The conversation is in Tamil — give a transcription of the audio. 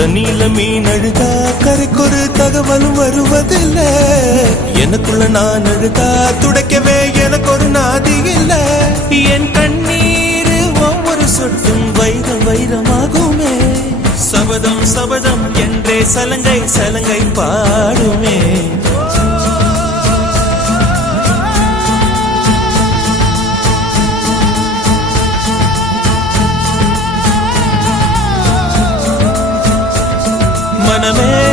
தண்ணியில மீன் அழுதா கரைக்கொரு தகவலும் வருவதில்லை. எனக்குள்ள நான் அழுதா துடைக்கவே எனக்கு ஒரு நாதி இல்ல. என் கண்ணீர் ஒவ்வொரு சொட்டும் வைரம் வைரமாகுமே. சபதம் சபதம் என்றே சலங்கை சலங்கை பாடுமே. மனமே